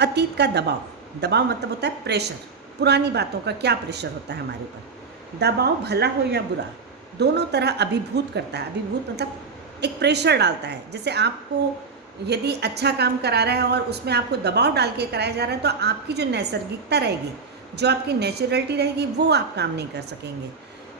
अतीत का दबाव, दबाव मतलब होता है प्रेशर। पुरानी बातों का क्या प्रेशर होता है हमारे ऊपर। दबाव भला हो या बुरा, दोनों तरह अभिभूत करता है। अभिभूत मतलब एक प्रेशर डालता है। जैसे आपको यदि अच्छा काम करा रहा है और उसमें आपको दबाव डाल के कराया जा रहा है, तो आपकी जो नैसर्गिकता रहेगी, जो आपकी नेचुरलिटी रहेगी, वो आप काम नहीं कर सकेंगे।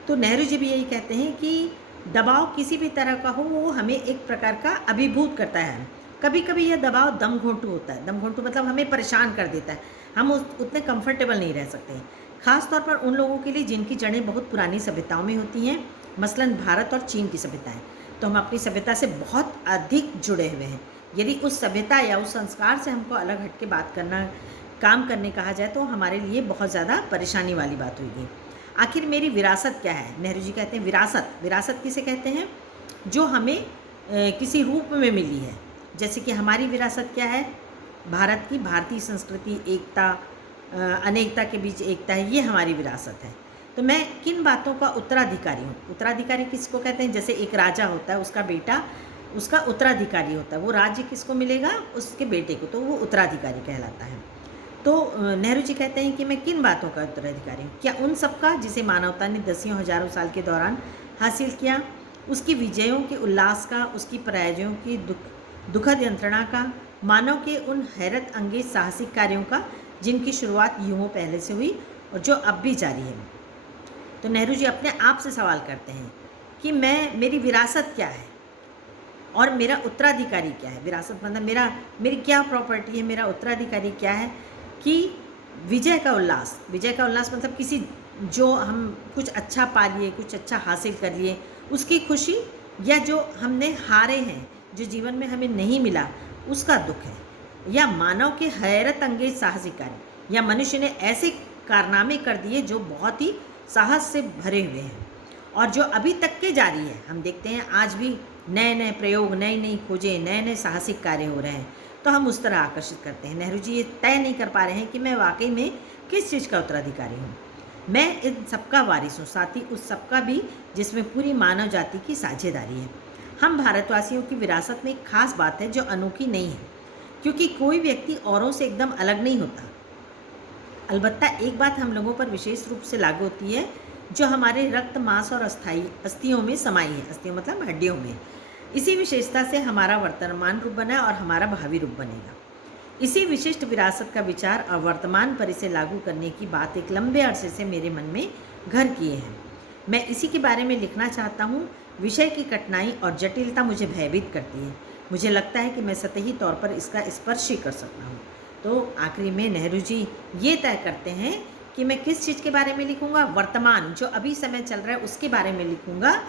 तो नेहरू जी भी यही कहते हैं कि दबाव किसी भी तरह का हो, वो हमें एक प्रकार का अभिभूत करता है। कभी कभी यह दबाव दम घोंटू होता है। दम घोंटू मतलब हमें परेशान कर देता है, हम उतने कंफर्टेबल नहीं रह सकते। खास तौर पर उन लोगों के लिए जिनकी जड़ें बहुत पुरानी सभ्यताओं में होती हैं, मसलन भारत और चीन की सभ्यताएं। तो हम अपनी सभ्यता से बहुत अधिक जुड़े हुए हैं। यदि उस सभ्यता या उस संस्कार से हमको अलग हट के बात करना, काम करने कहा जाए, तो हमारे लिए बहुत ज़्यादा परेशानी वाली बात होगी। आखिर मेरी विरासत क्या है? नेहरू जी कहते हैं विरासत, विरासत किसे कहते हैं? जो हमें किसी रूप में मिली है। जैसे कि हमारी विरासत क्या है? भारत की भारतीय संस्कृति, एकता, अनेकता के बीच एकता है, ये हमारी विरासत है। तो मैं किन बातों का उत्तराधिकारी हूँ? उत्तराधिकारी किसको कहते हैं? जैसे एक राजा होता है, उसका बेटा उसका उत्तराधिकारी होता है, वो राज्य किसको मिलेगा? उसके बेटे को, तो वो उत्तराधिकारी कहलाता है। तो नेहरू जी कहते हैं कि मैं किन बातों का उत्तराधिकारी हूँ? क्या उन सब का जिसे मानवता ने दसियों हजारों साल के दौरान हासिल किया, उसकी विजयों के उल्लास का, उसकी पराजयों की दुखद यंत्रणा का, मानव के उन हैरत अंगेज साहसिक कार्यों का जिनकी शुरुआत युगों पहले से हुई और जो अब भी जारी है। तो नेहरू जी अपने आप से सवाल करते हैं कि मेरी विरासत क्या है और मेरा उत्तराधिकारी क्या है। विरासत मतलब मेरी क्या प्रॉपर्टी है, मेरा उत्तराधिकारी क्या है। कि विजय का उल्लास, विजय का उल्लास मतलब किसी, जो हम कुछ अच्छा पा लिए, कुछ अच्छा हासिल कर लिए, उसकी खुशी, या जो हमने हारे हैं, जो जीवन में हमें नहीं मिला, उसका दुख है। या मानव के हैरत अंगेज साहसिक कार्य, या मनुष्य ने ऐसे कारनामे कर दिए जो बहुत ही साहस से भरे हुए हैं और जो अभी तक के जारी है। हम देखते हैं आज भी नए नए प्रयोग, नई नई खोजें, नए नए साहसिक कार्य हो रहे हैं, तो हम उस तरह आकर्षित करते हैं। नेहरू जी ये तय नहीं कर पा रहे हैं कि मैं वाकई में किस चीज़ का उत्तराधिकारी हूँ। मैं इन सबका वारिस हूँ, साथ ही उस सबका भी जिसमें पूरी मानव जाति की साझेदारी है। हम भारतवासियों की विरासत में एक खास बात है जो अनोखी नहीं है, क्योंकि कोई व्यक्ति औरों से एकदम अलग नहीं होता। अलबत्ता एक बात हम लोगों पर विशेष रूप से लागू होती है, जो हमारे रक्त, मांस और अस्थियों में समाई है। अस्थियों मतलब हड्डियों में। इसी विशेषता से हमारा वर्तमान रूप बना और हमारा भावी रूप बनेगा। इसी विशिष्ट विरासत का विचार और वर्तमान पर इसे लागू करने की बात एक लंबे अरसे से मेरे मन में घर किए हैं। मैं इसी के बारे में लिखना चाहता हूँ। विषय की कठिनाई और जटिलता मुझे भयभीत करती है। मुझे लगता है कि मैं सतही तौर पर इसका स्पर्श ही कर सकता हूँ। तो आखिरी में नेहरू जी ये तय करते हैं कि मैं किस चीज़ के बारे में लिखूँगा? वर्तमान, जो अभी समय चल रहा है, उसके बारे में लिखूँगा।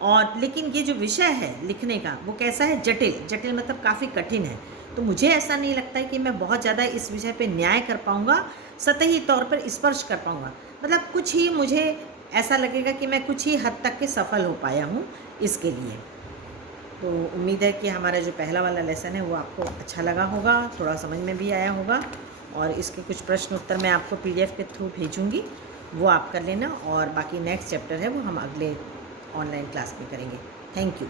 और लेकिन ये जो विषय है लिखने का, वो कैसा है? जटिल। जटिल मतलब काफ़ी कठिन है। तो मुझे ऐसा नहीं लगता है कि मैं बहुत ज़्यादा इस विषय पे न्याय कर पाऊँगा, सतही तौर पर स्पर्श कर पाऊँगा। मतलब कुछ ही मुझे ऐसा लगेगा कि मैं कुछ ही हद तक के सफल हो पाया हूँ इसके लिए। तो उम्मीद है कि हमारा जो पहला वाला लेसन है वो आपको अच्छा लगा होगा, थोड़ा समझ में भी आया होगा। और इसके कुछ प्रश्न उत्तर मैं आपको PDF के थ्रू भेजूँगी, वो आप कर लेना। और बाकी नेक्स्ट चैप्टर है वो हम अगले ऑनलाइन क्लास में करेंगे। Thank you.